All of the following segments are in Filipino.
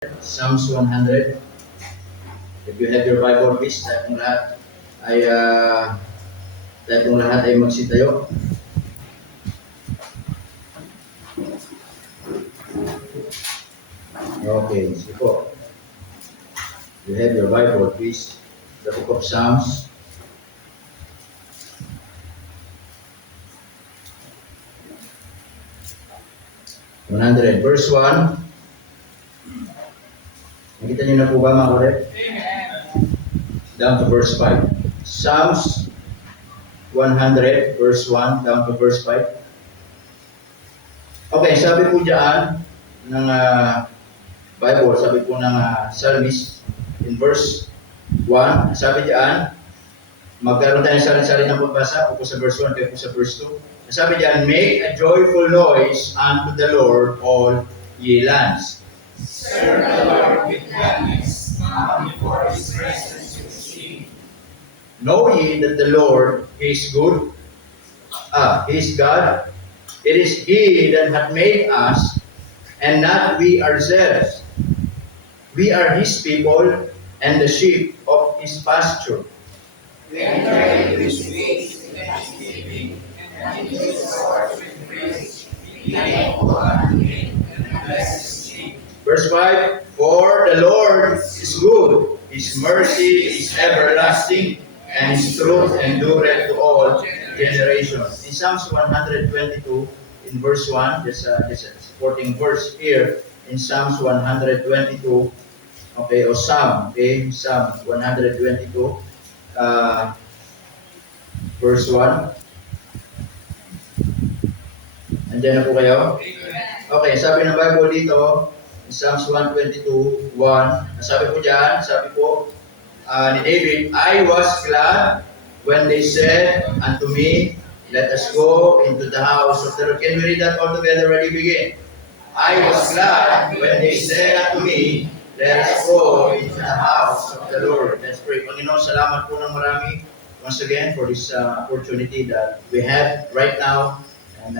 Psalms 100. If you have your Bible, please, tayo kong lahat ay magsitayo. Okay, sige po. You have your Bible, please. The book of Psalms. Verse 1. Nakita niyo na po ba mga ulit? Down to verse 5. Psalms 100, verse 1, down to verse 5. Okay, sabi po dyan ng Bible, sabi po ng psalmist, in verse 1, sabi dyan, magkaroon tayo sarili-sarili ng pagbasa, po sa verse 1, kaya po sa verse 2. Sabi dyan, make a joyful noise unto the Lord, all ye lands. Serve the Lord with gladness, come before His presence with singing. Know ye that the Lord is good, He is God. It is He that hath made us, and not we ourselves. We are His people, and the sheep of His pasture. We enter into His gates with thanksgiving, and into His courts with praise. Be thankful unto Him, and bless His name. Verse 5, for the Lord is good, His mercy is everlasting, and His truth endureth to all generations. In Psalms 122, in verse 1, there's a supporting verse here in Psalms 122, okay, o Psalm, okay, Psalm 122, verse 1. Andiyan na po kayo? Okay, sabi ng Bible dito, in Psalms 122, 1, sabi po dyan, sabi po ni David, I was glad when they said unto me, let us go into the house of the Lord. Can we read that all together? Ready, begin. I was glad when they said unto me, let us go into the house of the Lord. Let's pray. Panginoon, salamat po ng marami once again for this opportunity that we have right now. And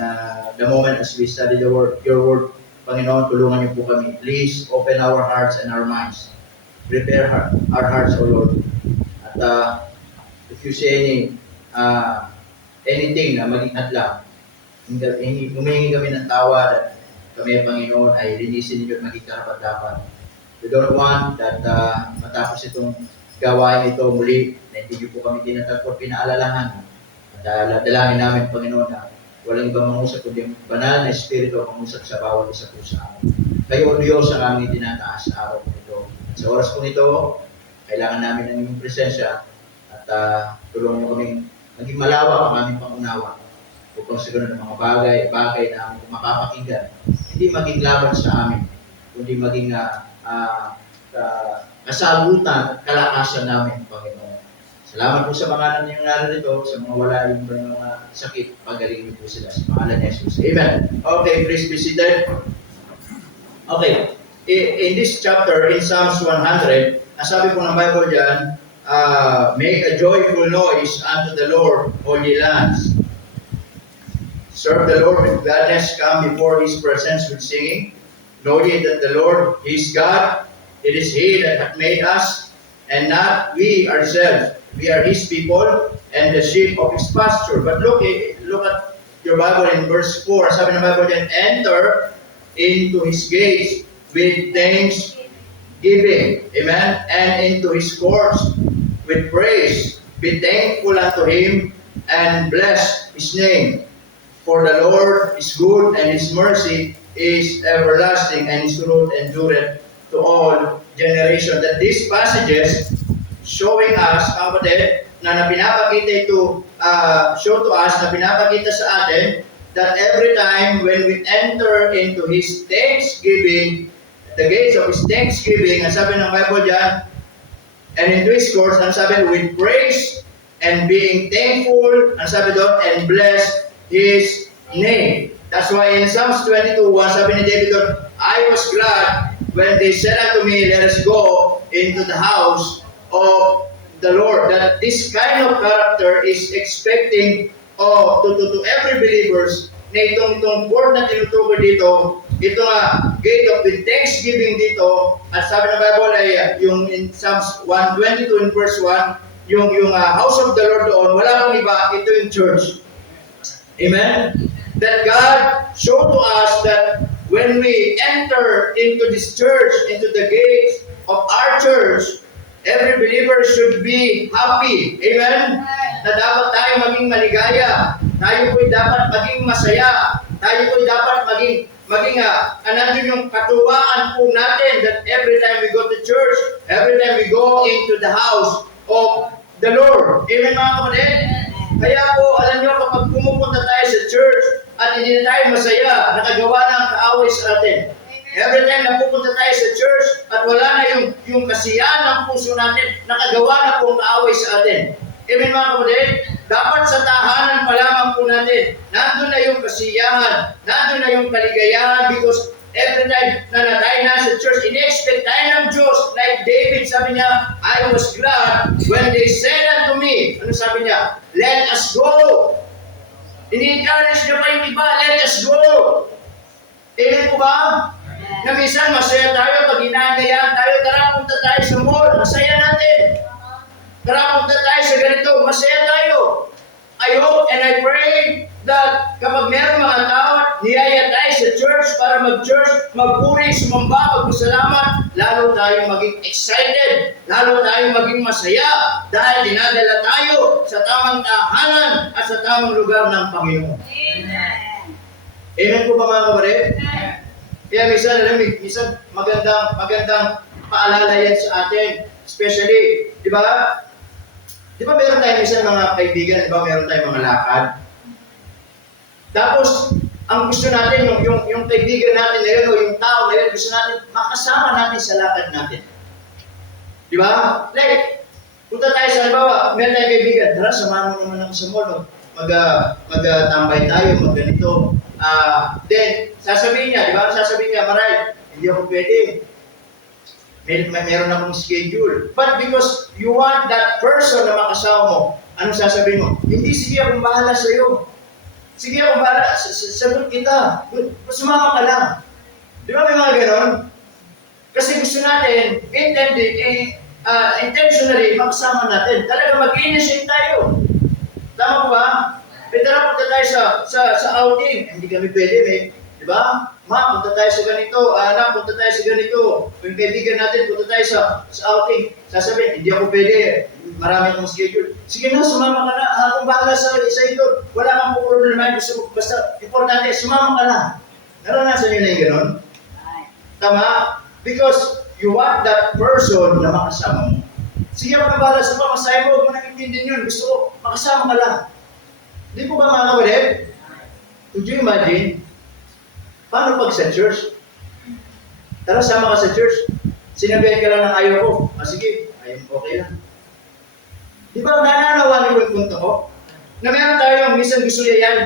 the moment as we study your word, Panginoon, tulungan niyo po kami. Please open our hearts and our minds. Prepare our hearts, O Lord. At if you say anything na maging hadlang, humingi kami ng tawad at kami, Panginoon, ay linisin ninyo at maging karapat-dapat. We don't want that matapos itong gawain ito muli na hindi niyo po kami tinatagpo, pinaalalahan. At dalangin namin, Panginoon, na walang ibang mangusap kundi yung banal na Espiritu ang mangusap sa bawat isa po sa amin. Kayo, O Diyos, ang aming tinataas sa araw nito. At sa oras po nito, kailangan namin ng inyong presensya at tulungan mo kaming maging malawak ang aming pangunawa upang siguro ng mga bagay na aming makapakinggan. Hindi maging laban sa amin, kundi maging kasagutan at kalakasan namin, Panginoon. Salamat po sa mga ninyong narito, sa mga wala yung mga sakit, pagalingin po sila sa pangalan ni Jesus. Amen. Okay, please be seated. Okay, in this chapter, in Psalms 100, sabi po ng Bible dyan, make a joyful noise unto the Lord, all ye lands. Serve the Lord with gladness, come before His presence with singing. Know ye that the Lord is God, it is He that hath made us, and not we ourselves. We are His people and the sheep of His pasture. But look at your Bible in verse 4. Sabi ng Bible dyan, enter into His gates with thanksgiving. Amen? And into His courts with praise. Be thankful unto Him and bless His name. For the Lord is good and His mercy is everlasting and His truth endureth to all generations. That these passages showing us, kapatid, na pinapakita ito, show to us, na pinapakita sa atin, that every time when we enter into His thanksgiving, the gates of His thanksgiving, ang sabi ng Bible dyan, and into His courts, ang sabi, with praise and being thankful, ang sabi doon, and bless His name. That's why in Psalms 22, sabi ni David doon, I was glad when they said unto me, let us go into the house of the Lord. That this kind of character is expecting to every believers na itong word na tinutukoy dito ito nga, gate of with thanksgiving dito, at sabi ng Bible ay yung in Psalms 122 in verse 1, yung house of the Lord doon, wala pang iba, ito yung church. Amen? That God showed to us that when we enter into this church, into the gates of our church, every believer should be happy. Amen? Na dapat tayo maging maligaya. Tayo po'y dapat maging masaya. Tayo po'y dapat maging nandun yung katuwaan po natin that every time we go to church, every time we go into the house of the Lord. Amen mga kapatid? Kaya po, alam nyo, kapag pumupunta tayo sa church at hindi na tayo masaya, nakagawa ng kaaway sa atin. Every time na pupunta tayo sa church at wala na yung kasiyahan ng puso natin, nakagawa na po ang kaaway sa atin. Amen mga kapatid? Dapat sa tahanan pa lamang po natin, nandun na yung kasiyahan, nandun na yung kaligayahan because every time na tayo nasa church, in-expect tayo ng Diyos. Like David, sabi niya, I was glad when they said unto me, ano sabi niya? Let us go. Ini-encourage niya pa yung iba, let us go. Amen po ba? Na minsan masaya tayo pag inaangayahan tayo, tara punta tayo sa mall, masaya natin. Tara punta tayo sa ganito, masaya tayo. I hope and I pray that kapag meron mga tao, niyaya tayo sa church para mag-church, magpuri, sumamba, magpasalamat, lalo tayong maging excited, lalo tayong maging masaya dahil dinadala tayo sa tamang tahanan at sa tamang lugar ng Panginoon. Amen. Amen po ba mga kapatid? Kaya minsan magandang paalala yan sa atin. Especially, di ba? Di ba meron tayong minsan mga kaibigan, di ba meron tayong mga lakad? Tapos, ang gusto natin, yung kaibigan natin na yun, o yung tao na yun, gusto natin, makasama natin sa lakad natin. Di ba? Like, punta tayo sa halimbawa, meron tayong kaibigan, tara, samahan mo naman ako sa mall, mag-tambay tayo, mag-ganito. Then, sasabihin niya, di ba? Sasabihin niya, Maray, hindi ako pwede. Meron akong schedule. But because you want that person na makasama mo, anong sasabihin mo? Hindi, sige akong bahala sa'yo. Sige akong bahala, sagot kita. Sumama ka lang. Di ba may mga ganon? Kasi gusto natin, intentionally, makasama natin. Talaga mag-initiate tayo. Tama po ba? Tara, punta tayo sa outing. Hindi kami pwede, di ba? Ma, punta tayo sa ganito. Anak, punta tayo sa ganito. Yung kaibigan natin, punta tayo sa outing. Sasabihin, hindi ako pwede. Marami akong schedule. Sige na, sumama ka na. Akong bahala sa ito. Wala kang po problema. Basta, importante, sumama ka na. Naranasan niyo na yung gano'n? Tama? Because you want that person na makasama mo. Sige ako na bahala sa pamasahe mo. Huwag mo nang intindihin yun. Gusto ko, makasama ka lang. Di po ba mga kapatid? Could you imagine? Paano pag sa church? Tara, sama ka sa church. Sinabihan ka lang ng ayaw ko. Sige, ayaw, okay lang. Di ba nananawa niyo yung punto ko? Na meron tayong minsan gusto niya yan.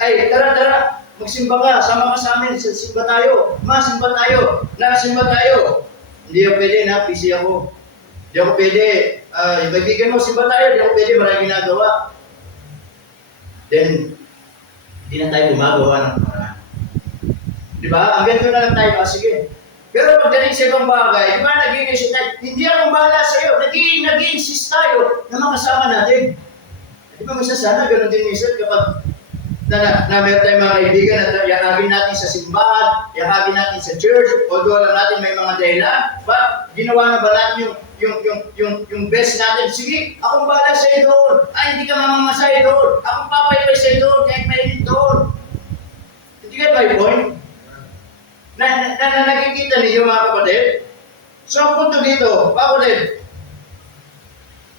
Ay, tara, magsimba ka, sama ka sa amin, simba tayo. Ma, simba tayo. Na, simba tayo. Hindi ako pwede na, busy ako. Hindi ako pwede. Yung kaibigan mo, simba tayo. Hindi ako pwede, maraming ginagawa. Then, hindi na tayo gumagawa ng paraan. Di ba? Ang ganito na lang tayo, sige. Pero pagdating sa ibang bagay, di ba nag-i-insist tayo? Hindi akong bahala sa iyo. Nag-i-insist tayo na makasama natin. Di ba minsan sana, gano'n din minsan kapag na meron tayong mga kaibigan at yakagin natin sa simbahan, yakagin natin sa church, although alam natin may mga dahilan, but ginawa na ba natin yung best natin? Sige, akong bahala sa iyo doon. Hindi ka mamamasay doon. Akong papaypay sa iyo doon, kahit mainit doon. Hindi ka by point? Na nakikita niyo mga kapatid? So, ang punto dito, kapatid,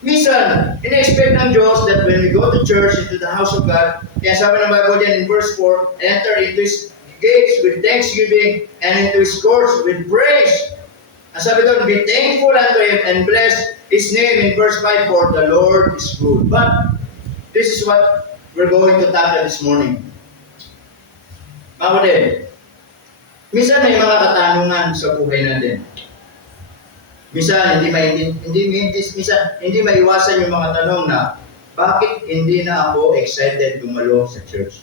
minsan, in-expect ng Diyos that when we go to church, into the house of God, kaya sabi ng Bible yan in verse 4, enter into His gates with thanksgiving and into His courts with praise. Ang sabi doon, be thankful unto Him and bless His name in verse 5, for the Lord is good. But, this is what we're going to tackle this morning. Mga kapatid, minsan may mga katanungan sa buhay natin. Minsan hindi maiwasan yung mga tanong na bakit hindi na ako excited dumalo sa church?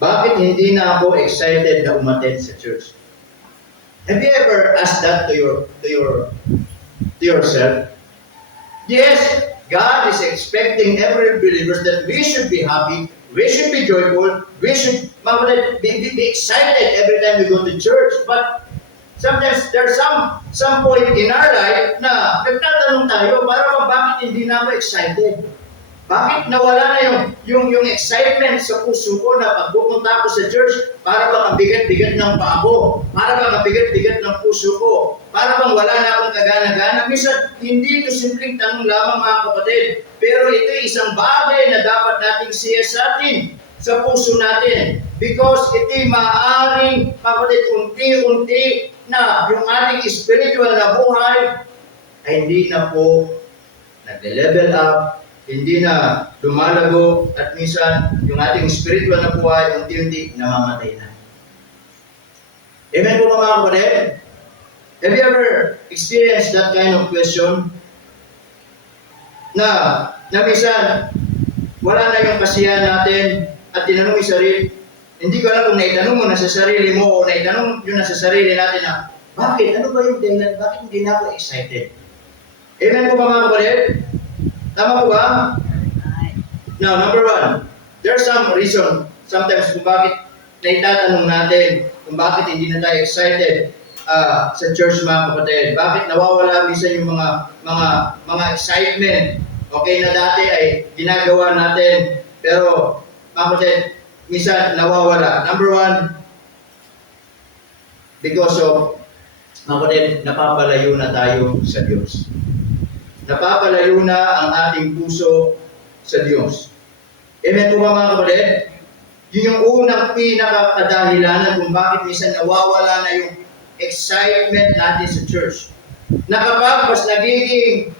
bakit hindi na ako excited na umattend sa church? Have you ever asked that to yourself? Yes, God is expecting every believer that we should be happy, we should be joyful, we should be excited every time we go to church. But sometimes there's some point in our life na nagtatanong tayo, para bakit hindi na ako excited? Bakit nawala na yung excitement sa puso ko na pagpupunta ako sa church, para bang ang bigat-bigat ng paa ko, para bang ang bigat-bigat ng puso ko, para bang wala na akong kagana-gana. Minsan, hindi ito simpleng tanong lamang mga kapatid, pero ito ay isang bagay na dapat nating siyasatin sa puso natin. Because ito'y maaaring, kapatid, unti-unti na yung ating spiritual na buhay ay hindi na po nag-level up, hindi na lumalago, at minsan yung ating spiritual na buhay unti-unti namamatay na. Amen po mga kapatid? Have you ever experienced that kind of question? Na minsan wala na yung kasiyahan natin at tinanong yung sarili. Hindi ko alam kung naitanong mo na sa sarili mo o naitanong yun na sa sarili natin na, bakit? Ano ba yung dahilan? Bakit hindi na ako excited? Amen po ba mga kapatid? Tama po ba? Now, number one, there's some reason sometimes kung bakit naitatanong natin kung bakit hindi na tayo excited sa church mga kapatid. Bakit nawawala minsan yung mga excitement, okay, na dati ay ginagawa natin, pero mga kapatid, minsan nawawala. Number one, because of, mga kapatid, napapalayo na tayo sa Diyos. Napapalayo na ang ating puso sa Diyos. Amen po ba mga kapatid? Yun yung unang pinakakadahilanan kung bakit minsan nawawala na yung excitement natin sa church. Na kapag mas nagiging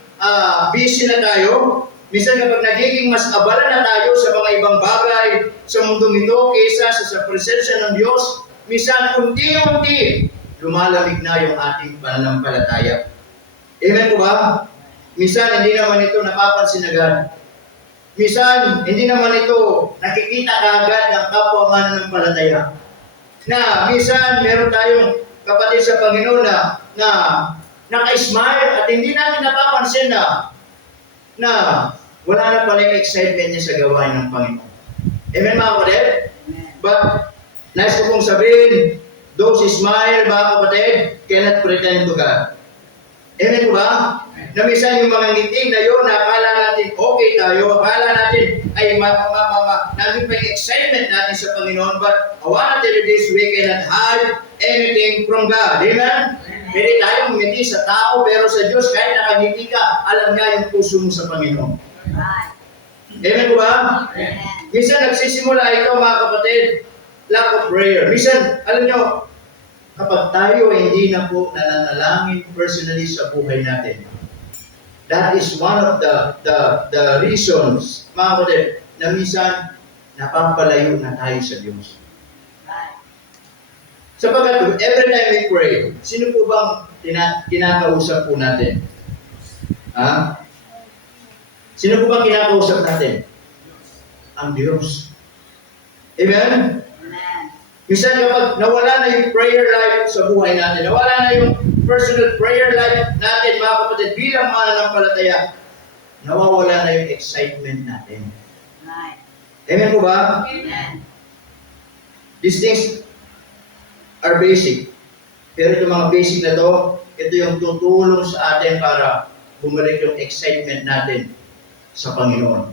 busy na tayo, minsan kapag nagiging mas abala na tayo sa mga ibang bagay sa mundong ito kaysa sa presensya ng Diyos, minsan unti-unti lumalamig na yung ating pananampalataya. Amen po ba? Minsan, hindi naman ito napapansin agad. Minsan, hindi naman ito nakikita kaagad ng kapwa mananampalataya. Na minsan, meron tayong kapatid sa Panginoon na naka-smile at hindi natin napapansin na wala na pala yung excitement niya sa gawain ng Panginoon. Amen mga kapatid? But, nice ko pong sabihin, those who smile, mga kapatid, cannot pretend to God. Amen po ba? Na minsan yung mga ngiti na yun, akala natin okay tayo, akala natin ay nandun pa yung excitement natin sa Panginoon, but I want to tell you this, we cannot hide anything from God. Amen? Pwede tayong ngiti sa tao, pero sa Diyos, kahit nakangiti ka, alam niya yung puso mo sa Panginoon. Amen po ba? Minsan nagsisimula ito mga kapatid, lack of prayer. Minsan, alam nyo, kapag tayo ay hindi na po nananalangin personally sa buhay natin, that is one of the reasons, mga kapatid, na minsan napapalayo na tayo sa Diyos. Sapagkat every time we pray, sino po bang kinakausap po natin? Ha? Sino po bang kinakausap natin? Ang Diyos. Amen? Minsan kapag nawala na yung prayer life sa buhay natin, nawala na yung personal prayer life natin, mga kapatid, bilang mananampalataya, nawawala na yung excitement natin. Amen po ba? Amen. These things are basic. Pero itong mga basic na to, ito yung tutulong sa atin para bumalik yung excitement natin sa Panginoon.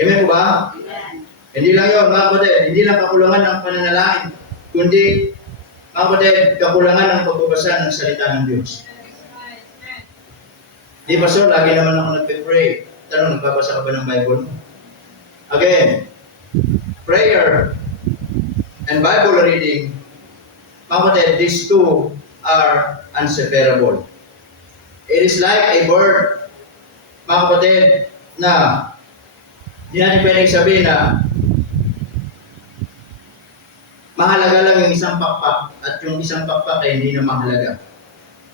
Amen po ba? Amen. Hindi lang yun, mga kapatid, hindi lang kakulangan ng pananalangin, kundi, mga kapatid, kakulangan ng pagbabasa ng salita ng Diyos. Di ba, sir, lagi naman ako nagpe-pray. Tanong, nagbabasa ka ba ng Bible? Again, prayer and Bible reading, mga kapatid, these two are inseparable. It is like a bird, mga kapatid, na hindi natin pwedeng sabihin na mahalaga lang yung isang pakpak at yung isang pakpak ay hindi na mahalaga.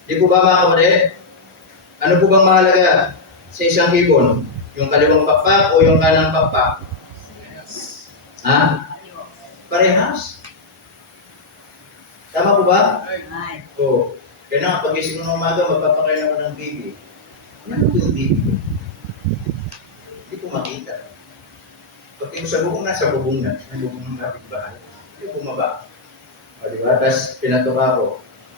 Di po ba mga kapatid? Ano po bang mahalaga sa isang ibon? Yung kaliwang pakpak o yung kanang pakpak? Ha? Parehas. Tama po ba? Right. Oo. Kaya na, pag-isip ng umaga, magpapakain ako ng baby. Ano po yung baby? Hindi ko makita. Pag yung sa bubong na, sa bubong ng kapitbahay. Hindi bumaba. O, di ba? Tapos pinatoka ko,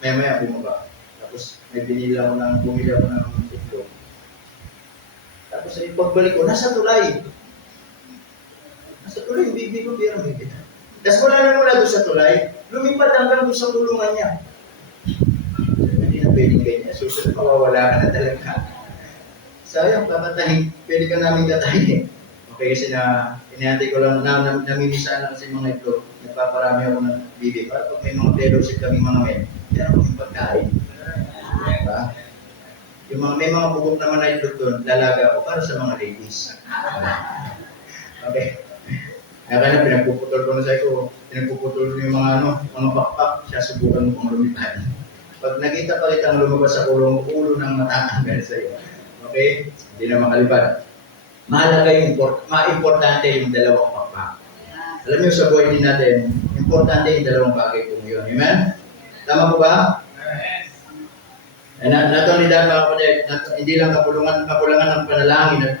maya-maya bumaba. Tapos may bumili ako ng itlog. Tapos ay pagbalik ko, nasa tulay. Nasa tulay, yung baby ko, pero may kita. Tapos mula doon sa tulay, lumipad hanggang doon sa kulungan niya. Hindi na pwedeng ganyan. Susunod, mawawala ka na talaga. Sayang, papatahin. Pwede ka namin katahin. Okay, kasi inihantay ko lang, namimisaan lang kasi mga ito. Nagpaparami ako ng bibi. Para pag may mga fellowship kami mga men, yan ako yung pagkain. Diba? Yung may mga bugok naman na ito doon, lalaga ko para sa mga ladies. Okay. Kaya na pinagpuputol ko na sa ko, pinagpuputol ko yung mga pakpak, siya subukan mo kung lumipad. Pag nakita pa kitang lumabas sa ulo ng matatanggal sa iyo. Okay? Hindi na makalipad. Mahalaga yung importante yung dalawang pakpak. Alam niyo sa buhay din natin, importante yung dalawang bagay kung yun. Amen? Tama po ba? And not only that, mga kapatid, hindi lang kakulangan ng panalangin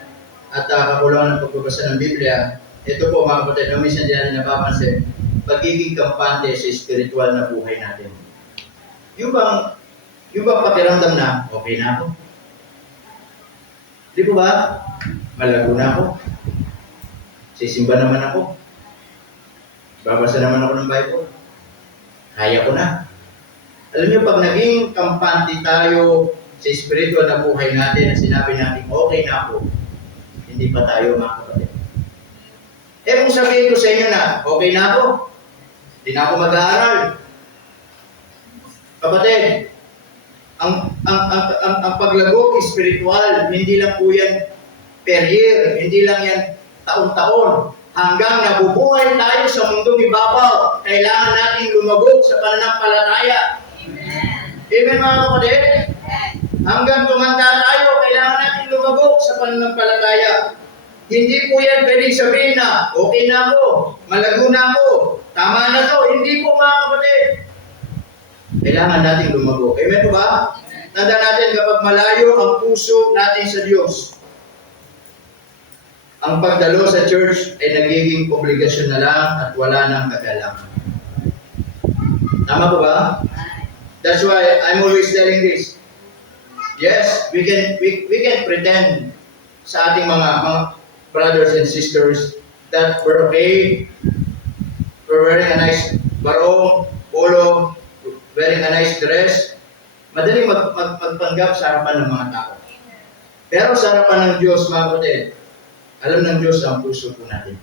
at kakulangan ng pagbabasa ng Biblia. Ito po mga kapatid, nung minsan din natin napapansin, pagiging kampante sa spiritual na buhay natin. Yung bang pakiramdam na, okay na ako? Di po ba? Malago na ako. Sisimba naman ako. Babasa naman ako ng Bible. Kaya ko na. Alam niyo, pag naging kampante tayo sa spiritual na buhay natin at sinabi natin, okay na ako, hindi pa tayo mga kapatid. Eh kung sabihin ko sa inyo na, okay na ako, hindi na ako mag-aaral. Kapatid, ang paglago spiritual, hindi lang po yan per year, hindi lang yan taon-taon. Hanggang nabubuhay tayo sa mundong ibabaw, kailangan natin lumagok sa pananampalataya. Amen mga kapatid? Hanggang tumanda tayo, kailangan natin lumagok sa pananampalataya. Hindi po yan pwedeng sabihin na, okay na ako, malago na ako, tama na to. Hindi po mga kapatid. Kailangan natin lumago. Amen po ba? Tanda natin kapag malayo ang puso natin sa Diyos, ang pagdalo sa church ay nagiging obligasyon na lang at wala nang kagalangan. Tama po ba? That's why I'm always telling this. Yes, we can pretend sa ating mga brothers and sisters that we're okay. We're wearing a nice barong, polo, wearing a nice dress. Madaling magpanggap sa harapan ng mga tao. Pero sa harapan ng Diyos, mga kapatid, alam ng Diyos ang puso po natin.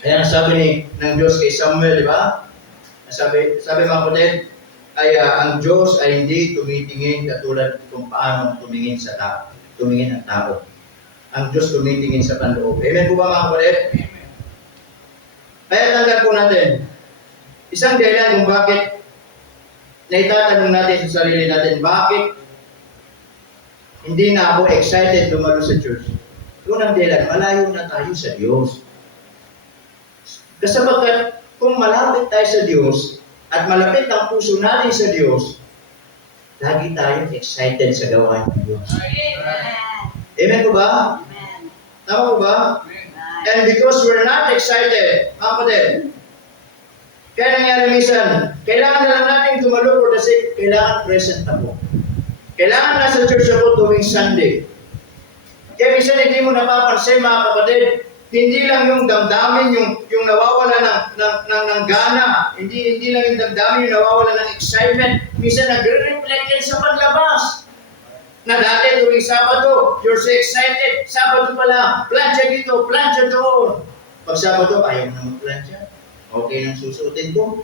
Kaya sabi ng Diyos kay Samuel, di ba? Sabi mga kapatid, ay ang Diyos ay hindi tumitingin katulad kung paano tumingin ang tao. Ang Diyos tumitingin sa panloob. Amen po ba mga kapatid? Kaya tandaan po natin, isang dahilan kung bakit naitatanong natin sa sarili natin, bakit hindi na ako excited dumalo sa church? Unang dahilan, malayo na tayo sa Diyos. Kasabagkat kung malapit tayo sa Diyos at malapit ang puso natin sa Diyos, lagi tayo excited sa gawain ng Diyos. Amen po ba? Tama po ba? And because we're not excited, mga kapatid, kaya nangyari minsan, kailangan na lang natin dumalo for the sake, kailangan present ako. Kailangan nasa church ako tuwing Sunday. Kaya minsan hindi mo napapansin mga kapatid, hindi lang yung damdamin, yung nawawala ng gana, hindi lang yung damdamin, yung nawawala ng excitement, minsan nagre-reflect yan sa paglabas. Na dati tuwing Sabado, you're so excited, Sabado pala, plancha dito, plancha doon. Pag Sabado, ayaw na mag-plancha. Okay nang susutin ko.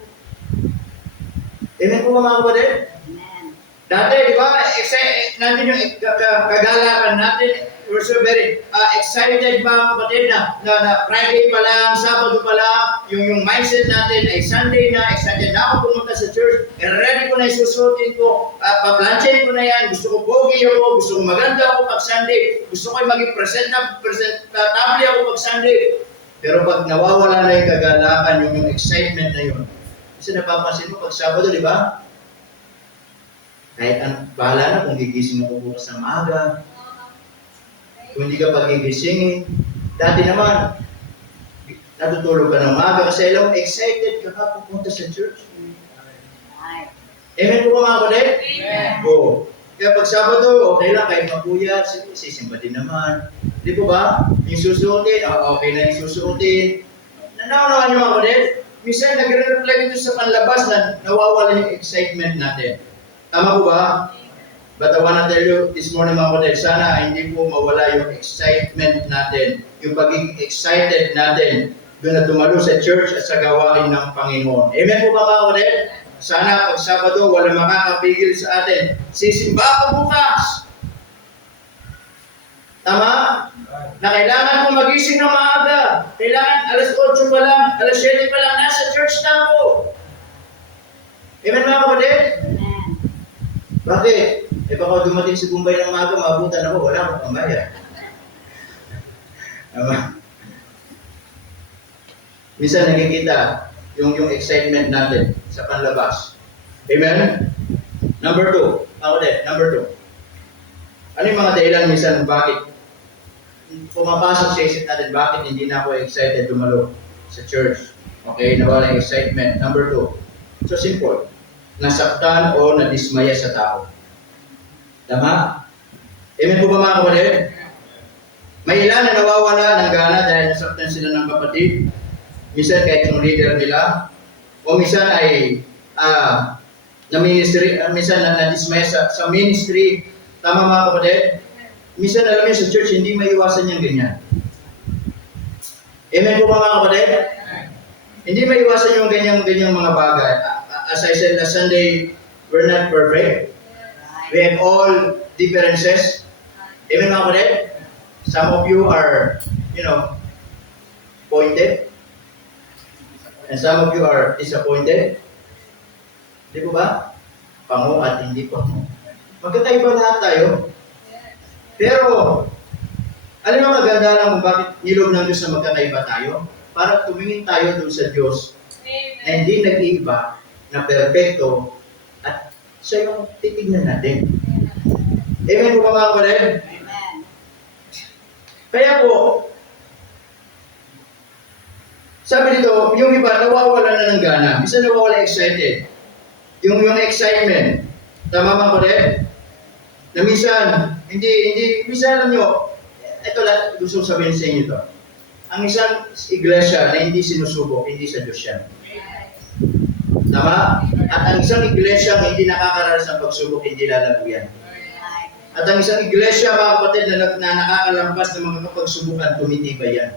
Amen po ba mga kapatid? Dati, di ba, nandun yung kagalakan natin. We're so very excited mga kapatid na Friday pa lang, Sabado pa lang, yung mindset natin ay Sunday na, excited na ako pumunta sa church, ready ko na isusutin ko, paplanchin ko na yan, gusto ko pogi ako, gusto ko maganda ako pag Sunday, gusto ko maging presentable ako pag Sunday. Pero pag nawawala na yung kagalakan, yung excitement na yun, kasi napapansin mo, pag Sabado, di ba? Kahit bahala na kung gigising ako bukas ng maaga, kung hindi ka pagigisingin. Dati naman, natutulog ka ng maaga kasi alam mo, excited ka ka pupunta sa church. Amen po ba mga kapatid? Amen. Oo. Kaya pag Sabado, okay lang, kahit mapuya, sisimba din naman. Di po ba? Yung susuotin, okay na yung susuotin. Nanaunawan niyo mga kapatid? Minsan, nagre-reflect ito sa panlabas na nawawala yung excitement natin. Tama po ba? But I wanna tell you this morning mga kapatid, sana hindi po mawala yung excitement natin, yung pagiging excited natin doon na dumalo sa church at sa gawain ng Panginoon. Amen po ba mga kapatid? Sana pag Sabado, wala makakapigil sa atin. Sisimba ako bukas. Tama? Na kailangan ko magising ng maaga. Kailangan alas 8 pa lang, alas 7 pa lang, nasa church na ako. Amen mga kapatid? Bakit? Eh baka dumating si Bombay ng maaga, maabutan ako, wala akong pambayad. Tama? Minsan nakikita yung excitement natin sa panlabas. Amen? Number 2. Ako din, number 2. Ano yung mga dahilan minsan bakit pumapasok sa isip natin, bakit hindi na ako excited dumalo sa church? Okay, nawala yung excitement. Number 2. So simple. Nasaktan o nadismaya sa tao. Tama? Amen po ba mga kapatid? May ilan na nawawala ng gana dahil nasaktan sila ng kapatid. Minsan kahit yung leader nila, o minsan ay minsan na-dismay sa ministry. Tama mga kapatid? Minsan alam niyo sa church, hindi maiwasan yung ganyan. Amen po mga kapatid? Hindi maiwasan yung ganyang mga bagay. As I said last Sunday, we're not perfect. We have all differences. Amen mga kapatid? Some of you are, pointed. And some of you are disappointed. Di po ba? Pango at hindi pango. Magkakaiba lahat tayo. Pero, alam mo maganda lang kung bakit nilog ng Diyos na magkakaiba tayo? Para tumingin tayo doon sa Diyos na hindi nag-iiba, na perfecto, at siya yung titignan natin. Amen po ba mga kapatid? Kaya po, sabi dito, yung iba nawawala na ng gana. Bisa nawawala excited. Yung excitement. Tama mga kapatid? Na minsan, minsan alam nyo, ito lang, gusto sabihin sa inyo ito. Ang isang iglesia na hindi sinusubok, hindi sa Diyos yan. Tama? At ang isang iglesia na hindi nakakaranas ng pagsubok, hindi lalago yan. At ang isang iglesia, mga kapatid, na nakakalampas ng mga kapagsubukan, tumitibay yan.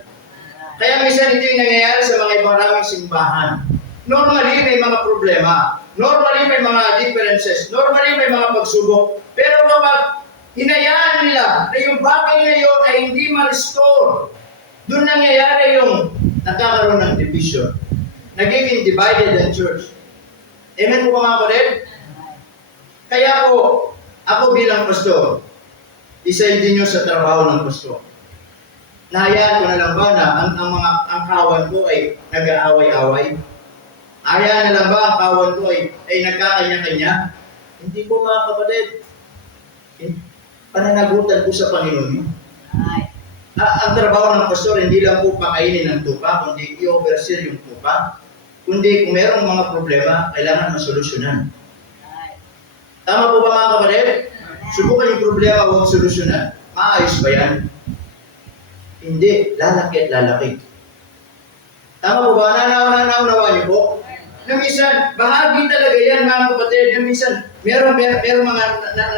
Kaya minsan ito yung nangyayari sa mga ibang maraming simbahan. Normally, may mga problema. Normally, may mga differences. Normally, may mga pagsubok. Pero kapag hinayaan nila na yung bagay na yun ay hindi ma-restore, doon nangyayari yung nagkakaroon ng division. Nagiging divided ang church. Amen po mga kapatid? Kaya po, ako bilang pastor, isa din nyo sa trabaho ng pastor. Nahayaan ko na lang ba na ang kawan ko ay nag-aaway-away? Hayaan na lang ba ang kawan ko ay nagkakanya-kanya? Hindi po mga kapatid. Pananagutan ko sa Panginoon. Ang trabaho ng pastor, hindi lang po pakainin ng tupa, kundi i-overseer yung tupa. Kundi kung merong mga problema, kailangan masolusyonan. Tama po ba mga kapatid? Subukan yung problema, huwag solusyonan. Maayos ba yan? Hindi, lalaki at lalaki. Tama po ba? Naunawa niyo po? Na minsan, bahagi talaga yan mga kapatid. Na minsan, merong mga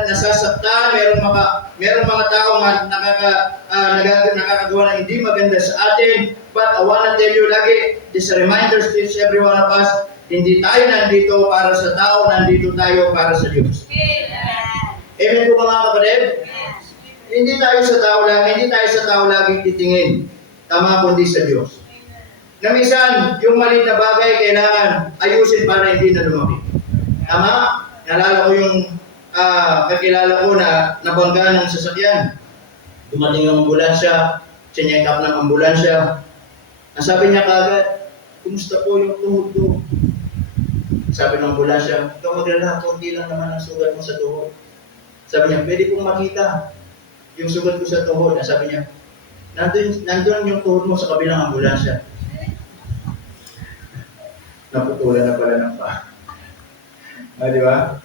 nasasaktan, merong mga tao na nakakagawa ng hindi maganda sa atin. But I wanna tell you lagi, just a reminder to each every one of us, hindi tayo nandito para sa tao, nandito tayo para sa Diyos. Amen po mga kapatid? Hindi tayo sa tao laging titingin. Tama kundi sa Diyos. Na minsan, yung maliit na bagay kailangan ayusin para hindi na lumaki. Tama? Nalala ko yung kakilala ko na nabangga ng sasakyan. Dumating ang ambulansya, check up ng ambulansya. Ang sabi niya kagad, kumusta po yung tuhod ko? Sabi ng ambulansya, ikaw maglala, konti lang naman ang sugat mo sa tuhod. Sabi niya, pwede pong makita yung sugat ko sa tuhod. Sabi niya, nandun yung tuhod mo sa kabilang ambulansya. Naputulan na pala ng paa. Di ba?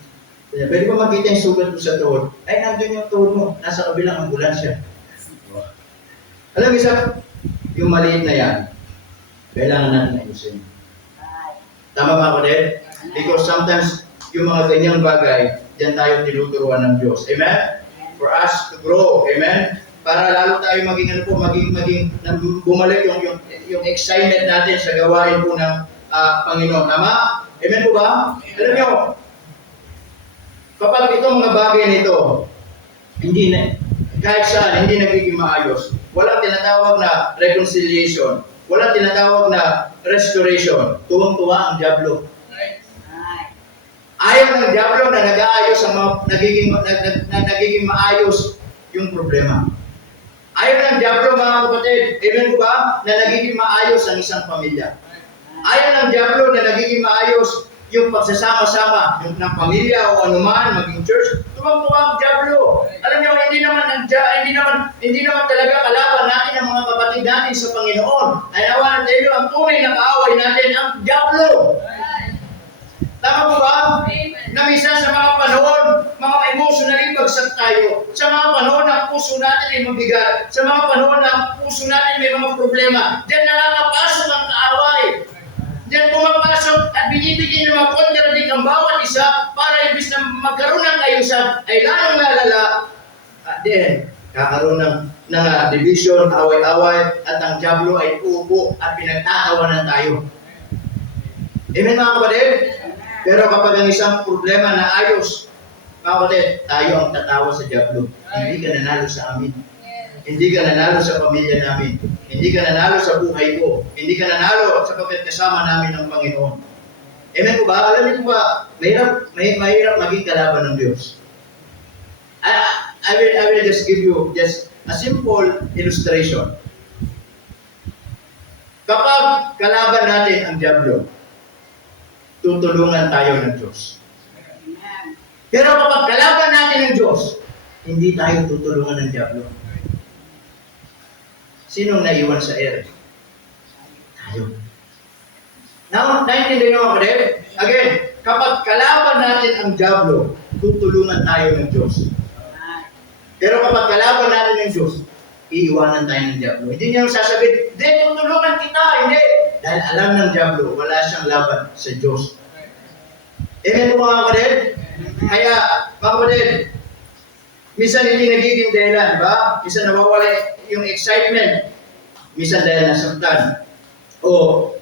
Pwede ba makita yung sugat ko sa tuhod? Ay, nandun yung tuhod mo, nasa kabilang ambulansya. Alam mo, yung maliit na yan, kailangan natin ayusin. Tama ba ako din? Because sometimes, yung mga ganyang bagay, diyan tayo tinuturuan ng Diyos. Amen? For us to grow. Amen? Para lalo tayo maging bumalik yung excitement natin sa gawain po ng Panginoon. Tama? Amen po ba? Alam niyo, kapag itong mga bagay nito, kahit saan, hindi nagiging maayos, walang tinatawag na reconciliation, walang tinatawag na restoration, tuwang-tuwa ang dyablo. Ayaw ng dyablo na nag-aayos ang mga nagiging maayos yung problema. Ayaw ng dyablo, mga kapatid, amen po ba, na nagiging maayos ang isang pamilya. Ayaw ng dyablo na nagiging maayos yung pagsasama-sama ng pamilya o anuman, maging church. Tuwang-tuwa ang dyablo. Alam niyo, hindi naman talaga kalaban natin ang mga kapatid natin sa Panginoon. Ay nawa natin ang tunay na kaaway natin ang dyablo. Tama po ba? Na minsan sa mga panahon, mga emotionally bagsak tayo. Sa mga panahon na puso natin ay mabigat. Sa mga panahon na puso natin may mga problema. Diyan nakakapasok ang kaaway. Diyan pumapasok at binibigyan ng mga kontradik ang bawat isa para imbis na magkaroon ng ayusan ay lalong lalala. Then, kakaroon ng division, away-away, at ang dyablo ay uupo at pinagtatawanan tayo. Amen mga kapatid? Pero kapag ang isang problema na ayos, mga kapatid, tayo ang tatawa sa dyablo. Hindi ka nanalo sa amin. Hindi ka nanalo sa pamilya namin. Hindi ka nanalo sa buhay ko. Hindi ka nanalo sapagkat kasama namin ang Panginoon. Amen po ba? Alam niyo po ba, mahirap maging kalaban ng Diyos. I will just give you just a simple illustration. Kapag kalaban natin ang dyablo, tutulungan tayo ng Diyos. Pero kapag kalaban natin ng Diyos, hindi tayo tutulungan ng dyablo. Sinong naiwan sa ere? Tayo. Now, naintindihan niyo ako din? Again, kapag kalaban natin ang dyablo, tutulungan tayo ng Diyos. Pero kapag kalaban natin ng Diyos, iiwanan tayo ng dyablo. Hindi niya sasabihin, hindi, tutulungan kita, hindi. Dahil alam ng dyablo, wala siyang laban sa Diyos. Amen po mga kapatid? Kaya, mga kapatid, minsan hindi nagiging dahilan, di ba? Minsan nawawala yung excitement. Minsan dahil nasaktan. O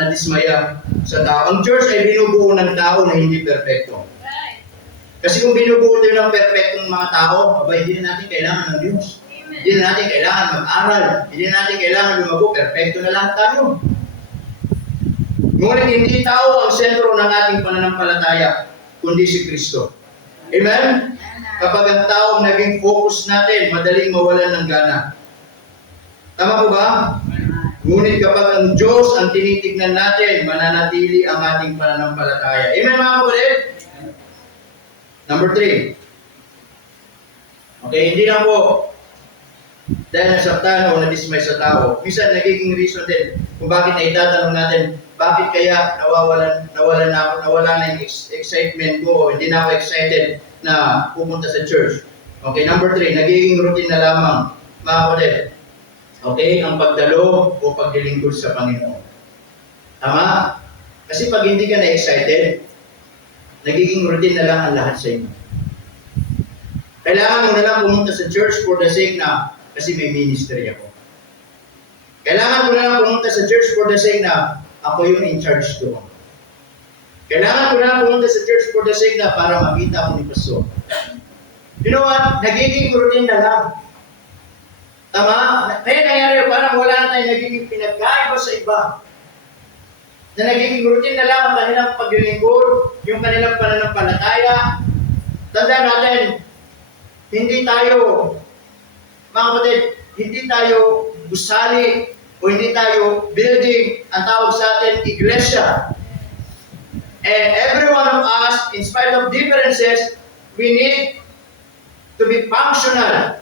nadismaya sa tao. Ang church ay binubuo ng tao na hindi perfecto. Kasi kung binubuo din ng perfectong mga tao, hindi na natin kailangan ng Diyos. Hindi na natin kailangan mag-aral. Hindi na natin kailangan lumago. Perfecto na lahat tayo. Ngunit hindi tao ang sentro ng ating pananampalataya, kundi si Kristo. Amen? Kapag ang tao naging focus natin, madaling mawalan ng gana. Tama po ba? Ngunit kapag ang Diyos ang tinitignan natin, mananatili ang ating pananampalataya. Amen mga kapatid? Number 3. Okay, hindi lang po dahil nasaktan o nadismay sa tao. Minsan nagiging reason din kung bakit naitatanong natin, bakit kaya nawala na yung excitement ko o hindi na ako excited na pupunta sa church. Okay, number 3, nagiging routine na lamang, mga kapatid. Okay, ang pagdalo o paglilingkod sa Panginoon. Tama? Kasi pag hindi ka na-excited, nagiging routine na lang ang lahat sa inyo. Kailangan mo na lang pumunta sa church for the sake na kasi may ministry ako. Kailangan mo na lang pumunta sa church for the sake na ako yung in charge ko. Kailangan ko na pumunta sa church for the sake na para makita ako ni Pastor. You know what? Nagiging routine na lang. Tama? Kaya nangyari, parang wala na tayong nagiging pinagkaiba sa iba. Na nagiging routine na lang ang kanilang paglilingkod, yung kanilang pananampalataya. Tandaan natin, hindi tayo, mga kapatid, hindi tayo gusali o o hindi tayo building, ang tawag sa atin, iglesia. And every one of us, in spite of differences, we need to be functional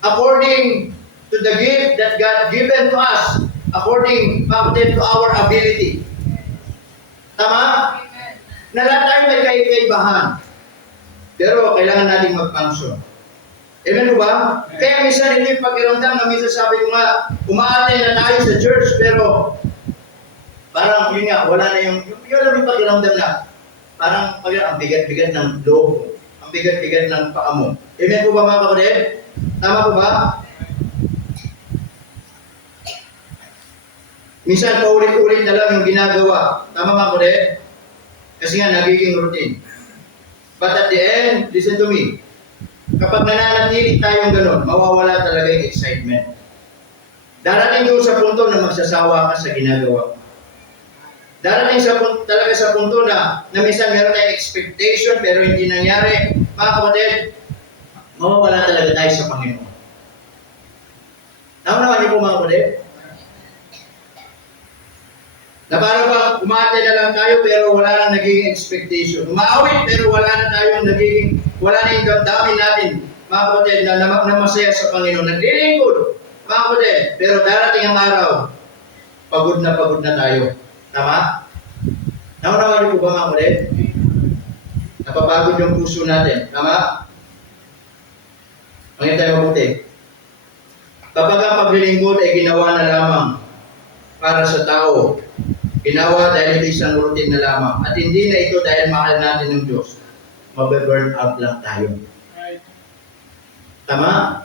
according to the gift that God given to us, according to our ability. Tama? Na lahat tayo may kaibahan. Pero kailangan natin mag-function. Amen po ba? Kaya minsan ito yung pakiramdam na minsan sabi ko nga, umaatay na tayo sa church, pero parang yun nga, wala na yung lang yung pakiramdam na parang ang bigat-bigat ng loob, ang bigat-bigat ng paa mo. Amen po ba mga kapatid? Tama po ba? Minsan paulit-ulit na lang yung ginagawa. Tama mga kapatid? Kasi nga nagiging routine. But at the end, listen to me, kapag nananatili tayong gano'n, mawawala talaga yung excitement. Darating doon sa punto na magsasawa ka sa ginagawa. Darating talaga sa punto na minsan meron tayong expectation pero hindi nangyari. Mga kapatid, mawawala talaga tayo sa Panginoon. Tama naman niyo po mga kapatid? Na parang bang umatay na lang tayo pero wala nang nagiging expectation. Umaawit pero wala na yung damdamin natin, mga kapatid, na masaya sa Panginoon. Naglilingkod, mga kapatid, pero darating ang araw, pagod na tayo. Tama? Naunawa niyo po ba mga kapatid? Napapagod yung puso natin. Tama? Mangin tayo mabuti. Kapag ang paglilingkod ay ginawa na lamang para sa tao, ginawa dahil isang routine na lamang, at hindi na ito dahil mahal natin ng Diyos, mabe-burn out lang tayo. Tama?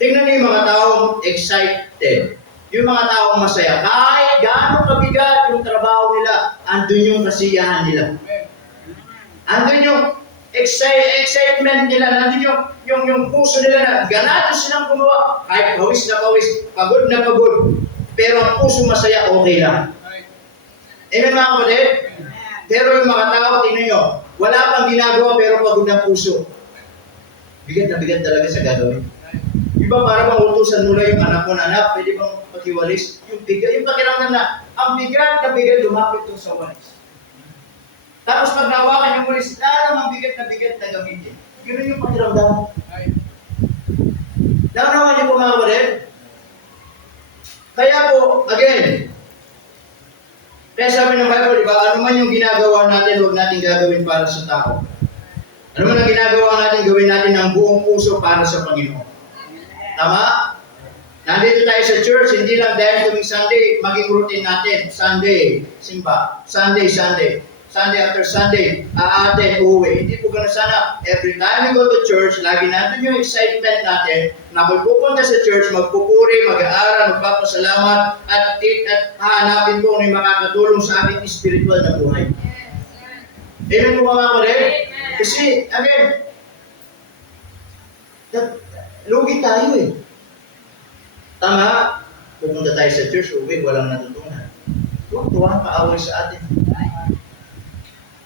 Tingnan niyo yung mga taong excited. Yung mga taong masaya. Kahit gaano kabigat yung trabaho nila, andun yung kasiyahan nila. Andun yung excitement nila, nandun yung puso nila na ganado silang gumawa. Kahit pawis na pawis, pagod na pagod. Pero ang puso masaya, okay lang. Amen mga kapatid? Pero yung mga tao, tingnan nyo, wala pang ginagawa pero pagod ng puso. Bigat na bigat talaga sa gagawin. Iba para bang utusan mo lang yung anak mo na, anak, pwede bang pakiwalis? Yung bigat, yung pakiramdam na, ang bigat na bigat lumapit itong sa walis. Tapos pag nawakan yung walis, ang bigat na gamitin. Yun yung pakiramdam mo. Naunawan niyo po mga kapatid? Kaya po, again, kaya sabi ng Bible, di ba, ano man yung ginagawa natin, huwag natin gagawin para sa tao. Ano man ang ginagawa natin, gawin natin ng buong puso para sa Panginoon. Tama? Nandito tayo sa church, hindi lang dahil tuwing Sunday, maging routine natin. Sunday, simba. Sunday. Sunday after Sunday, aaten, uwi. Hindi po gano'n sana. Every time we go to church, lagi natin yung excitement natin na pupunta sa church, magpupuri, mag-aaral, magpapasalamat, at hahanapin ko kung yung makakatulong sa aking spiritual na buhay. Amen po mga kapatid? Kasi, again, lugi tayo eh. Tama, pupunta tayo sa church, uwi, walang natutunan. Tuwang kaaway sa atin.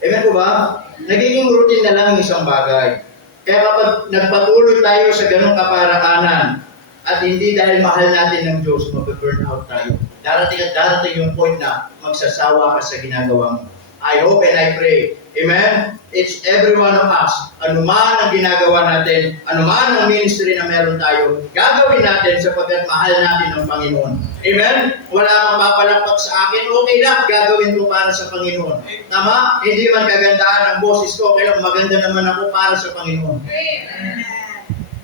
Amen po ba? Nagiging routine na lang ang isang bagay. Kaya kapag nagpatuloy tayo sa ganong kaparaanan, at hindi dahil mahal natin ng Diyos, mag-burn out tayo. Darating yung point na magsasawa ka sa ginagawa mo. I hope and I pray. Amen? It's every one of us. Anuman ang ginagawa natin, anuman ang ministry na meron tayo, gagawin natin sapagkat mahal natin ang Panginoon. Amen? Wala kang papalakpak sa akin, okay lang, gagawin ko para sa Panginoon. Tama? Hindi man kagandahan ang boses ko, kaya maganda naman ako para sa Panginoon.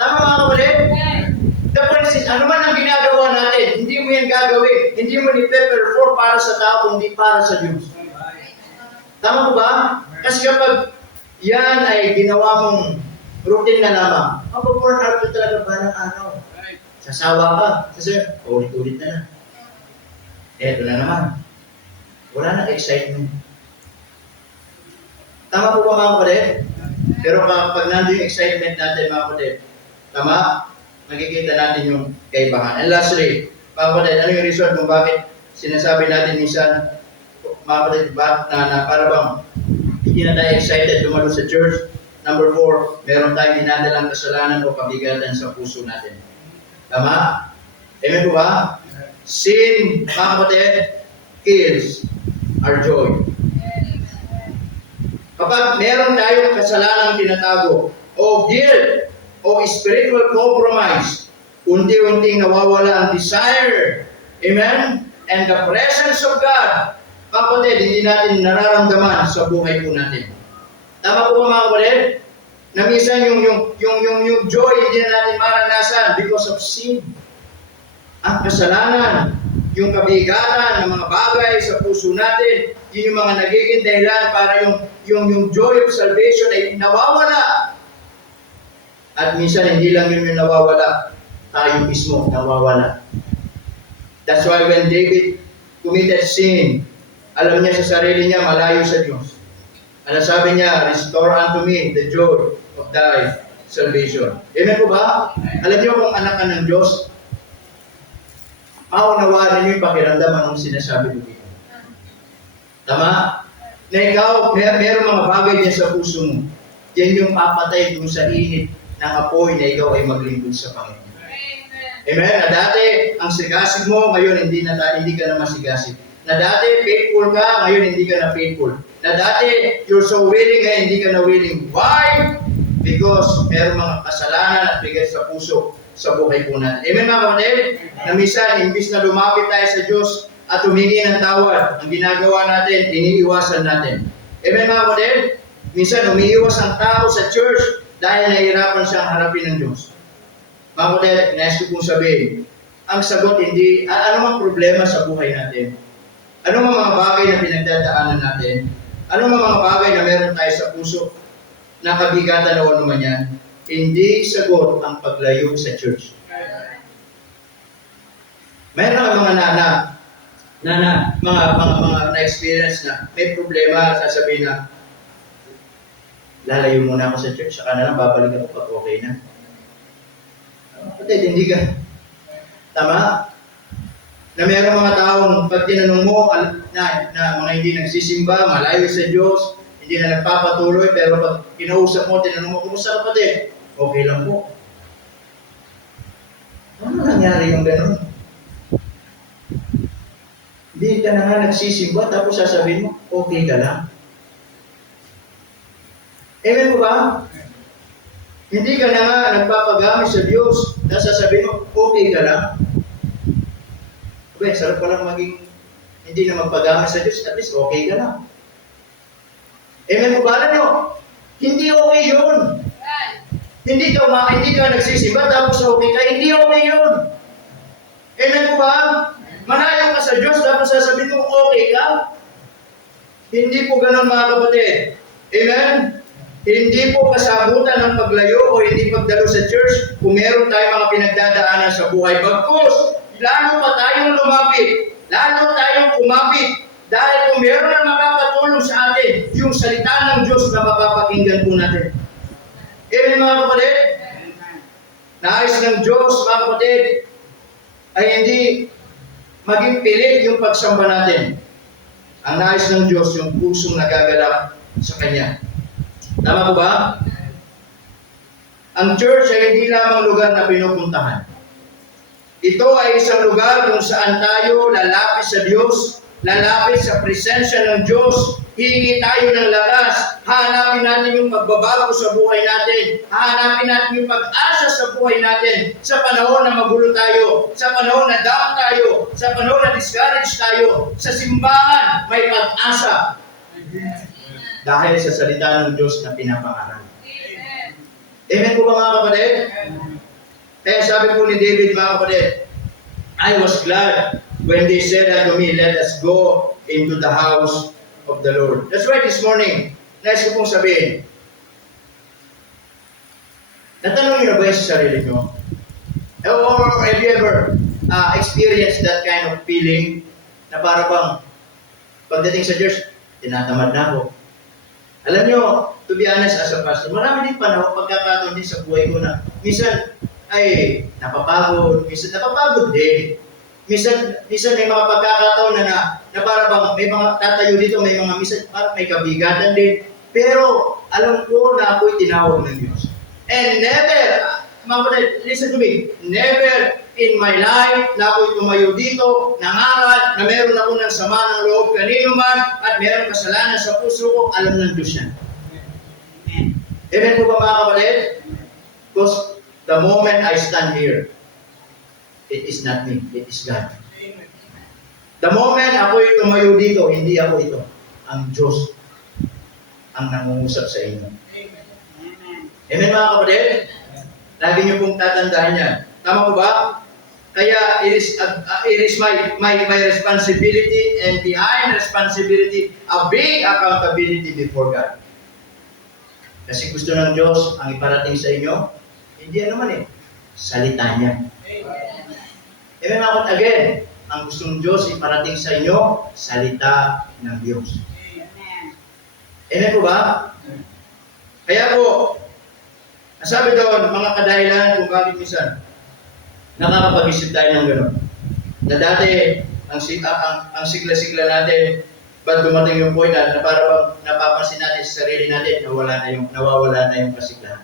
Tama mga kapatid? The point is, ano man ang ginagawa natin, hindi mo yan gagawin. Hindi mo ni-perform para sa tao, kundi para sa Diyos. Tama po ba? Kasi kapag yan ay ginawa mong routine na lamang, mag-burn out ka talaga parang araw. Sasawa ka. Kasi ulit-ulit na. Eto na naman. Wala na excitement. Tama po ba mga kapatid? Pero kapag nandun yung excitement natin mga kapatid, tama? Nakikita natin yung kaibahan. And lastly, mga kapatid, ano yung reason kung bakit sinasabi natin minsan, mga kapatid, na para bang hindi na tayo excited dumalo sa church. Number 4, meron tayong dinadalang kasalanan o kabigatan sa puso natin. Tama? Amen po ba? Sin, mga kapatid, kills our joy. Kapag meron tayong kasalanang tinatago, o guilt, o spiritual compromise, unti-unting nawawala ang desire, amen? And the presence of God, kapatid, hindi natin nararamdaman sa buhay po natin. Tama po ba mga kapatid? Na minsan yung joy hindi na natin maranasan because of sin. Ang kasalanan, yung kabigatan ng mga bagay sa puso natin, yun yung mga nagiging dahilan para yung joy of salvation ay nawawala. At minsan hindi lang yun yung nawawala, tayo mismo nawawala. That's why when David committed sin, alam niya sa sarili niya, malayo sa Diyos. Ano sabi niya, restore unto me the joy of thy salvation. Amen po ba? Alam niyo kung anak ka ng Diyos, maunawaan niyo yung pakiramdam anong sinasabi ko dito. Tama? Na ikaw, meron mga bagay dyan sa puso mo. Yan yung papatay dun sa init ng apoy na ikaw ay maglingkod sa Panginoon. Amen? Na dati, ang sigasig mo, ngayon hindi ka na masigasig. Na dati, faithful ka, ngayon hindi ka na faithful. Na dati, you're so willing, ngayon hindi ka na willing. Why? Because meron mga kasalanan at bigay sa puso sa buhay po natin. Amen mga kapatid? Na minsan, imbis na lumapit tayo sa Diyos at humingi ng tawad, ang ginagawa natin, iniiwasan natin. Amen mga kapatid? Minsan, umiiwas ang tao sa church dahil nahihirapan siyang harapin ng Diyos. Mga kapatid, nais ko pong sabihin, ang sagot hindi, ano mang problema sa buhay natin? Ano mang mga bagay na pinagdadaanan natin? Ano mang mga bagay na meron tayo sa puso na kabigatan o ano man yan? Hindi sagot ang paglayo sa church. Mayroon ang mga mga na-experience na may problema, sasabihin na, lalayo muna ako sa church, saka na lang babalik ako pag okay na. Kapatid, hindi ka. Tama? Na mayroong mga taong pag tinanong mo na mga hindi nagsisimba, malayo sa Diyos, hindi na nagpapatuloy, pero pag kinausap mo, tinanong mo, kumusta kapatid? Okay lang po. Ano nangyari yung gano'n? Hindi ka na nga nagsisimba, tapos sasabihin mo, okay ka lang. Amen po ba? Hindi ka na nga nagpapagamit sa Diyos, tapos sasabihin mo, okay ka lang. Okay, sarap pa lang maging hindi na magpagamit sa Diyos, at least okay ka lang. Amen po ba? Alam nyo, hindi okay yun. Hindi ka nagsisimba, tapos okay ka, hindi okay yun. Amen po ba? Manayaw ka sa Diyos, tapos sasabihin mo, okay ka. Hindi po ganun mga kapatid. Amen? Hindi po kasabutan ng paglayo o hindi pagdalo sa church kung meron tayong mga pinagdadaanan sa buhay. Bagkus, lalo pa tayong lumapit, lalo tayong kumapit, dahil kung meron na makakatulong sa atin, yung salita ng Diyos na mapapakinggan po natin. Amen mga kapatid? Nais ng Diyos mga kapatid ay hindi maging pilit yung pagsamba natin. Ang nais ng Diyos yung pusong nagagalak sa Kanya. Tama po ba? Ang church ay hindi lamang lugar na pinupuntahan. Ito ay isang lugar kung saan tayo lalapit sa Diyos, lalapit sa presensya ng Diyos, hihingi tayo ng lakas, hahanapin natin yung pagbabago sa buhay natin, hahanapin natin yung pag-asa sa buhay natin, sa panahon na magulo tayo, sa panahon na down tayo, sa panahon na discouraged tayo, sa simbahan may pag-asa. Dahil sa salita ng Diyos na pinapangaral. Amen po ba mga kapatid? Kaya sabi po ni David mga kapatid, I was glad when they said unto me, let us go into the house of the Lord. That's why this morning, nais ko pong sabihin, natanong niyo na ba sa sarili niyo? Or have you ever experienced that kind of feeling na para bang pagdating sa church, tinatamad na ako. Alam niyo, to be honest as a pastor, marami din panahon, pagkakataon din sa buhay ko na minsan ay napapagod, minsan napapagod din. Minsan may mga pagkakataon na para bang may mga tatayo dito, may mga minsan parang may kabigatan din. Pero alam ko na ako'y tinawag ng Diyos. And never, mga kapatid, listen to me. Never in my life na ako'y tumayo dito, nangaral, na meron ako ng sama ng loob kanino man, at meron kasalanan sa puso ko, alam ng Diyos yan. Amen po ba mga kapatid? Because the moment I stand here, it is not me, it is God. The moment ako'y tumayo dito, hindi ako ito. Ang Diyos ang nangungusap sa inyo. Amen mga kapatid? Lagi niyo pong tatandaan yan. Tama po ba? Kaya it is my responsibility, and behind responsibility, a big accountability before God. Kasi gusto ng Diyos ang iparating sa inyo, hindi ano man salita niya. Amen mga kapatid, again, ang gusto ng Diyos iparating sa inyo, salita ng Diyos. Amen po ba? Kaya po, nasabi doon, mga kadahilan kung bakit minsan nakakapag-isip tayo ng gano'n. Na dati, ang sigla-sigla natin, ba't dumating yung point na parang napapansin natin sa sarili natin, nawawala na yung kasiglahan.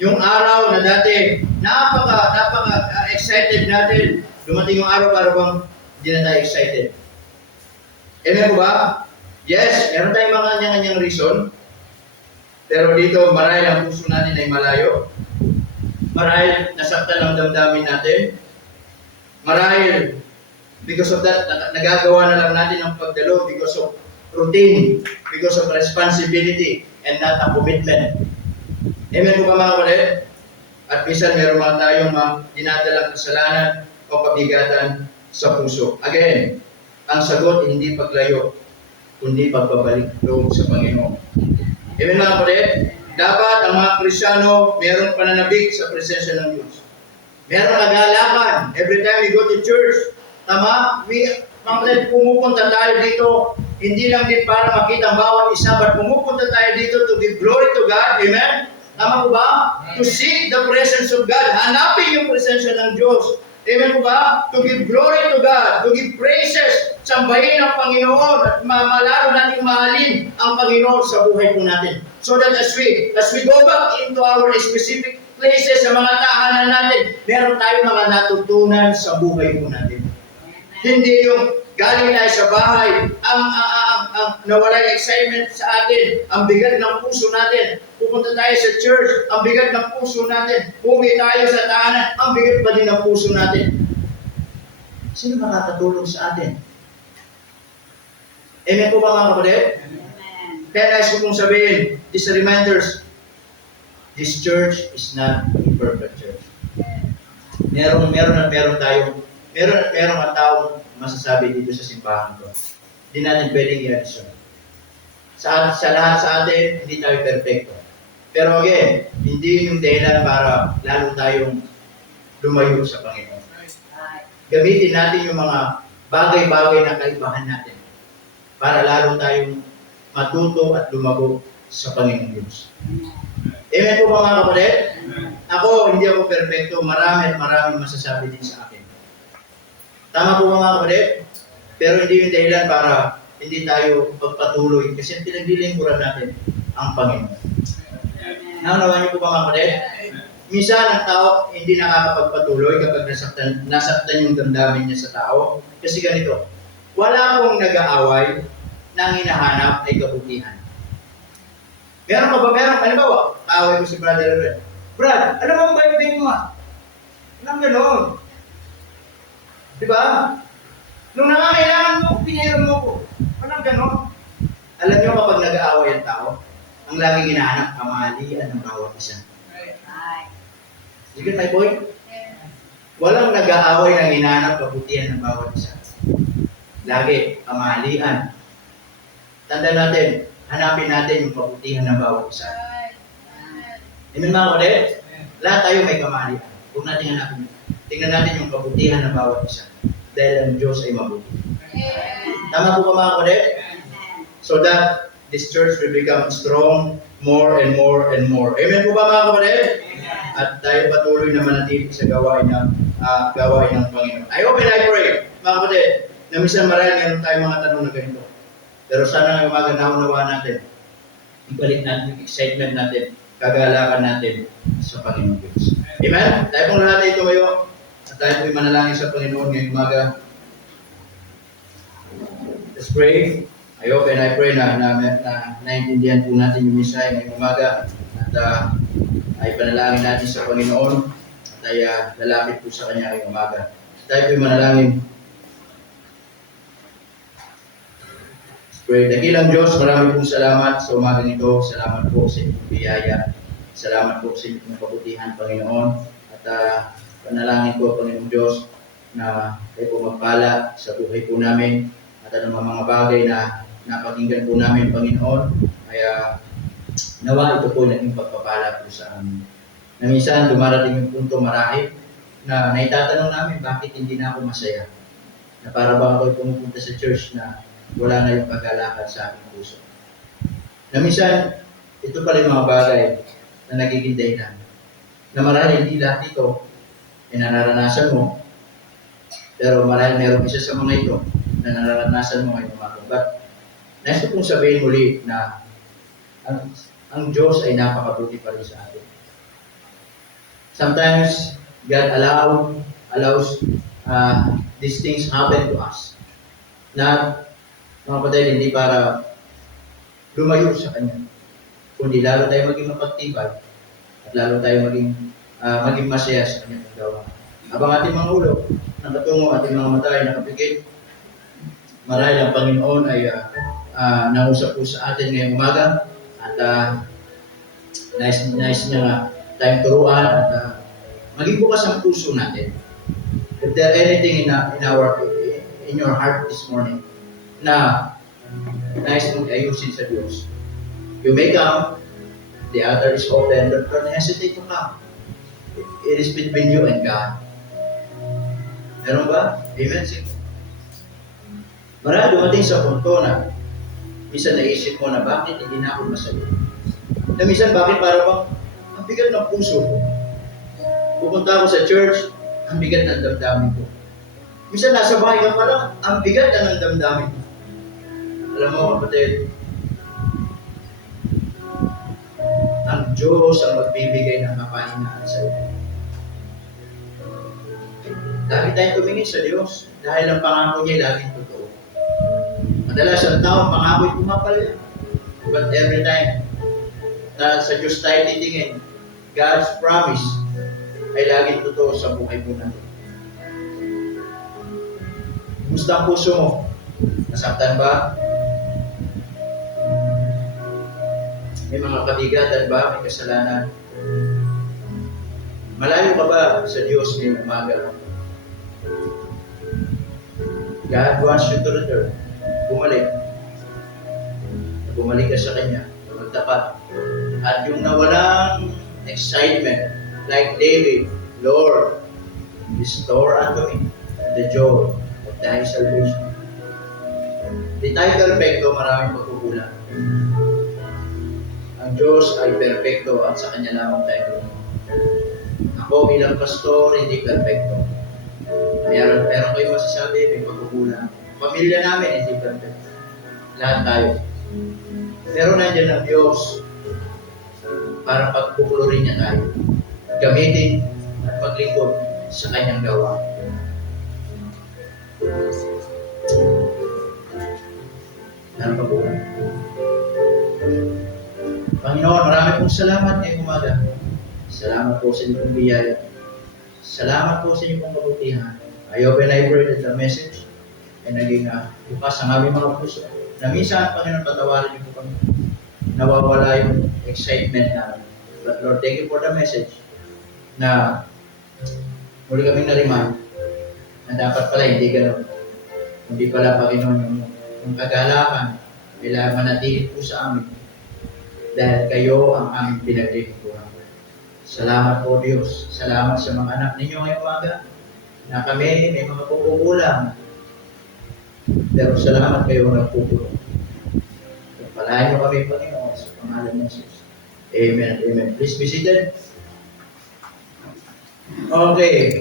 Yung araw na dati, napaka-excited natin, dumating yung araw para bang hindi na tayo excited. Amen po ba? Yes, meron tayong mga kanyang reason. Pero dito, marahil ang puso natin ay malayo. Marahil nasaktan ang damdamin natin. Marahil, because of that, nagagawa na lang natin ang pagdalo because of routine, because of responsibility, and not a commitment. Amen po ba mga kapatid? At minsan meron mga tayong dinadalang kasalanan o kabigatan sa puso. Again, ang sagot hindi paglayo, kundi pagbabalik loob sa Panginoon. Amen mga kapatid? Dapat ang mga Kristyano mayroong pananabik sa presensya ng Diyos. Mayroong kagalakan. Every time we go to church, tama? Mga kapatid, pumupunta tayo dito, hindi lang din para makita ang bawat isa, but pumupunta tayo dito to give glory to God. Amen? Tama po ba? To seek the presence of God. Hanapin yung presensya ng Diyos. Amen po ba? To give glory to God, to give praises, sambahin ang Panginoon at malaro natin mahalin ang Panginoon sa buhay po natin. So that as we go back into our specific places sa mga tahanan natin, meron tayong mga natutunan sa buhay po natin. Hindi yung galing tayo sa bahay, ang nawala yung excitement sa atin, ang bigat ng puso natin. Pupunta tayo sa church, ang bigat ng puso natin. Umuwi tayo sa tahanan, ang bigat pa din ng puso natin. Sino makakatulong sa atin? Amen po ba mga kapatid? Kaya nais ko pong sabihin, these reminders, this church is not a perfect church. Meron ang taong masasabi dito sa simbahan ko. Hindi natin pwedeng i-addition. Sa lahat sa atin, hindi tayo perfecto. Pero again, hindi yung dahilan para lalo tayong lumayo sa Panginoon. Gamitin natin yung mga bagay-bagay na kaibahan natin para lalo tayong matuto at lumago sa Panginoon Diyos. Amen po mga kapatid? Ako, hindi ako perfecto. Maraming masasabi din sa akin. Tama po mga kapatid? Pero hindi yung dahilan para hindi tayo pagpatuloy kasi pinaglilingkuran natin ang Panginoon. Naunawan niyo po ba mga kapatid? Minsan ang tao hindi nakakapagpatuloy kapag nasaktan yung damdamin niya sa tao. Kasi ganito, wala akong nag-aaway na ang hinahanap ay kabutihan. Meron ka ba? Halimbawa, kaaway ko si Brother Red. Brad, alam mo ang bayo-bayo mo ah. Alam gano'n. Diba? Nung nangangailangan mo, pinahiram mo ko. Walang gano'n. Alam niyo kapag nag-aaway ang tao, ang laging hinahanap, kamalian ng bawat isa. You get my point? Walang nag-aaway ng hinahanap, kabutihan ng bawat isa. Lagi, kamalian. Tanda natin, hanapin natin yung kabutihan ng bawat isa. Amen mga kapatid? Lahat tayo may kamalian. Huwag natin hanapin. Tingnan natin yung kabutihan ng bawat isa. Dahil ang Diyos ay mabuti. Tama po ba mga kapatid? So that this church will become strong more and more and more. Amen po ba mga kapatid? At tayo patuloy na manatili sa gawain ng Panginoon. I hope and I pray, mga kapatid, na minsan marahil meron tayong mga tanong na ganito. Pero sana ngayong umaga naunawa natin. Ibalik natin yung excitement natin kagalakan natin sa Panginoon Diyos. Amen? Tayo pong lahat ay tumayo at tayo po'y manalangin sa Panginoon ngayong umaga. Let's pray. I hope and I pray na naintindihan po natin yung mensahe ngayong umaga at ay panalangin natin sa Panginoon at ay lalapit po sa Kanya ngayong umaga. Tayo po'y manalangin. Pray. Dakilang Diyos, marami pong salamat sa umaga nito. Salamat po sa inyong biyaya. Salamat po sa inyong kabutihan, Panginoon. At panalangin ko, Panginoong Diyos, na kayo po magpala sa buhay po namin. At anumang mga bagay na napakinggan po namin, Panginoon, kaya nawa ito po naging pagpapala po sa amin. Na minsan dumarating yung punto marahil na naitatanong namin bakit hindi na ako masaya. Na para ba ako'y pumupunta sa church na wala na yung paglalakad sa aking puso. Na minsan, ito pala yung mga bagay na nagiging dahilan. Na marahil hindi lahat ito ay nararanasan mo, pero marahil meron isa sa mga ito na nararanasan mo ngayong umaga. But, nais ko pong sabihin muli na ang Diyos ay napakabuti pa rin sa atin. Sometimes, God allows these things happen to us. Na mga kapatid, hindi para lumayo sa Kanya, kundi lalo tayo maging mapagtibay at lalo tayo maging masaya sa Kanyang gawa. Habang ating mga ulo, nakatungo, ating mga mata ay nakapikit, marahil ang Panginoon ay nausap po sa atin ngayong umaga at nais niya nga tayong turuan at maging bukas ang puso natin. If there anything in your heart this morning, na nais mong ayusin sa Diyos. You may come, the altar is open, but don't hesitate to come. It is between you and God. Meron ba? Amen? Marahil dumating sa punto na minsan naisip mo na bakit hindi na ako masaya. Na minsan bakit para bang ang bigat ng puso ko. Pupunta ako sa church, ang bigat ng damdamin ko. Minsan nasa bahay ka pa lang, ang bigat ng damdamin ko. Alam mo kapatid, ang Diyos ang magbibigay ng kapahingaan sa iyo. Lagi tayong tumingin sa Diyos dahil ang pangako niya laging totoo. Madalas ang tao, pangako ay pumapalya. But every time na sa Diyos tayo titingin, God's promise ay laging totoo sa buhay po natin. Kumusta ang puso mo? Nasaktan ba? May mga kabigatan ba? May kasalanan? Malayo ka ba sa Diyos ngayong umaga? God wants you to return. Bumalik. Bumalik ka sa Kanya. Magtapat. At yung nawalang excitement, like David, Lord, restore unto me the joy of thy salvation. Di tayo perfecto, maraming pagkukulang. Ang Diyos ay perfecto at sa Kanya lamang tayo. Ako bilang pastor, hindi perfecto. Pero kayo masasabi, may pagkukulang. Pamilya namin, hindi perfecto. Lahat tayo. Pero nandiyan ang Diyos para pagpupulurin niya tayo. Gamitin at paglingkod sa Kanyang gawa. Ano pa po? Panginoon, marami pong salamat ngayong umaga. Salamat po sa inyong biyaya. Salamat po sa inyong kabutihan. I hope and I pray that the message ay naging bukas ang aming mga puso. Na minsan, Panginoon, patawarin niyo po kami. Nawawala yung excitement namin. But Lord, thank you for the message na muli kaming nariman na dapat pala hindi ganun. Hindi pala, Panginoon, yung kagalakan kailangan manatili po sa amin dahil kayo ang aming pinaglilingkuran. Salamat po Diyos. Salamat sa mga anak ninyo ngayong umaga na kami may mga pagkukulang. Pero salamat kayo ang nagpupulong. Pagpalain mo kami, Panginoon, sa pangalan ng Jesus. Amen. Amen. Please be seated. Okay.